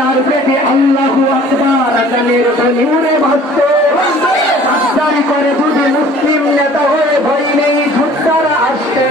মিনার পেটে আল্লাহু আকবার আজানের ধ্বনি উড়ে ভাসছে। গাদ্দারি করে দুটি মুসলিম নেতা হয়ে ভয় নেই ঝুট্টারা আসছে।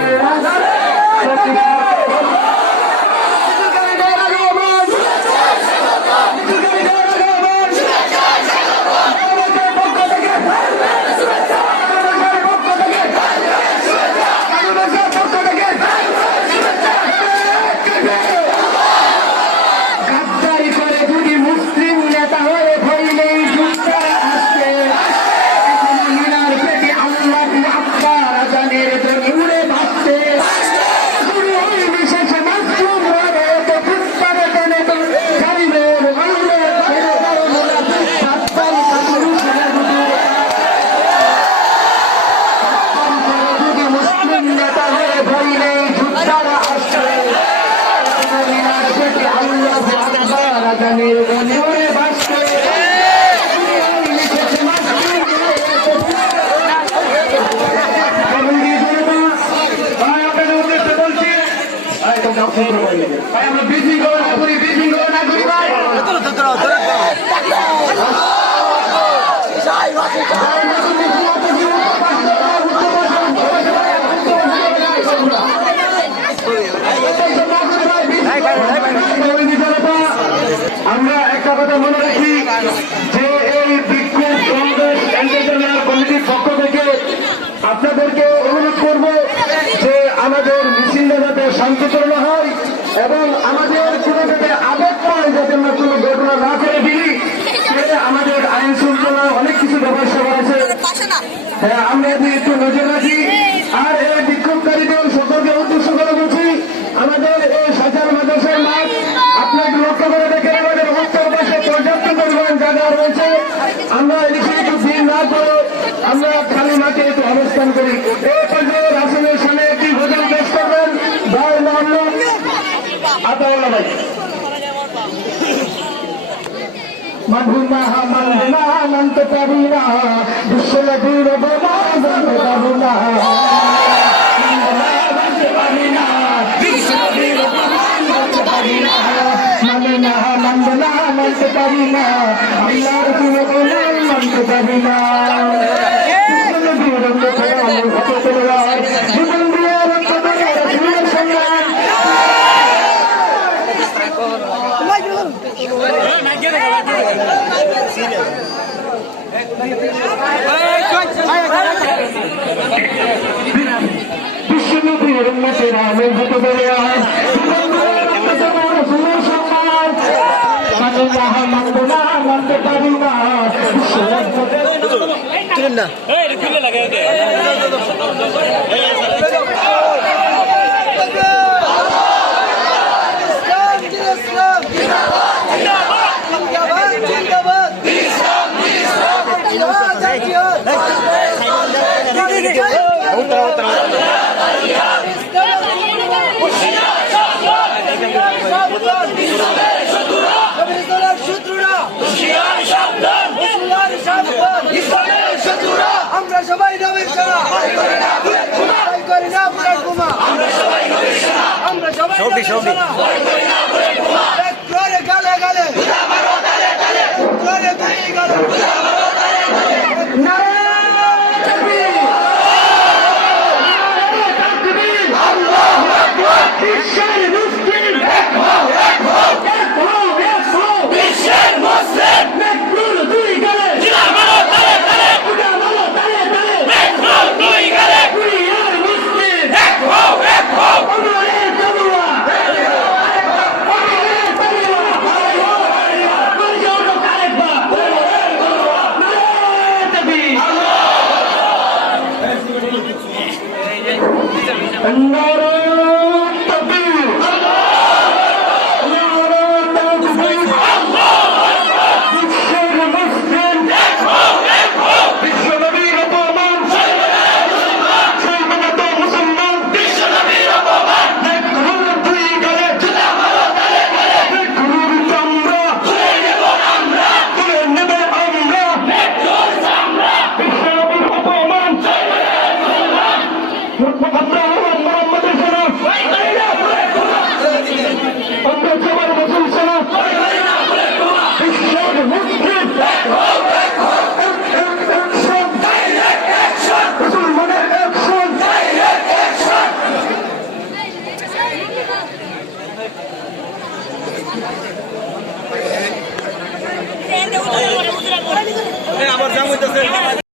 আমরা বিজি না করি ভাই। আমরা একটা কথা মনে রাখি যে এই বিক্ষোভ কমিটির পক্ষ থেকে আপনাদেরকে অনুরোধ করব যে আমাদের মিছিলটা যাতে শান্তিপূর্ণ হয় এবং আমাদের কোনো যাতে আবেগ পায় যাতে আমরা কোনো ঘটনা না করে দিই। আমাদের আইন শৃঙ্খলা অনেক কিছু ব্যাপার স্যাপার আছে, হ্যাঁ আমরা একটু নজর রাখি। আর এই বিক্ষোভকারীদের সকলকে উদ্দেশ্য করে বলছি, আমাদের এই সাজার মাদ্রাসার মাঠ আপনাকে লক্ষ্য করে দেখেন আমাদের উত্তর পাশে পর্যাপ্ত পরিমাণ জায়গা রয়েছে। আমরা এদিকে একটু ভিড় না করে আমরা খালি মাঠে একটু অবস্থান করি। এই পর্যায়ে রাসূলের সামনে একটি ভোজন পেশ করবেন ভাই মোহাম্মদ আতাউল্লাহ ভাই। মধুনা মন্দনা মন্ত কবিনা বিশ্বনবীর বোলা মন্ত কবিনা মন্দনা মন্দনা মন্ত কবিনা আল্লাহ রসুল বোলা মন্ত কবিনা বিশ্বনবীর বোলা মন্ত কবিনা জীবন দিয়ে রক্ত দিয়ে রসুলের সম্মান। বিশ্বনবীর উম্মতেরা মজবুত করে আজ রসুলের সম্মান। মানলাহ মানবনা মানতে পারি না আমরা সবাই নবীর সেনা, আমরা সবাই নবীর সেনা, আমরা সবাই গালে গালে আবার জাম হইতেছে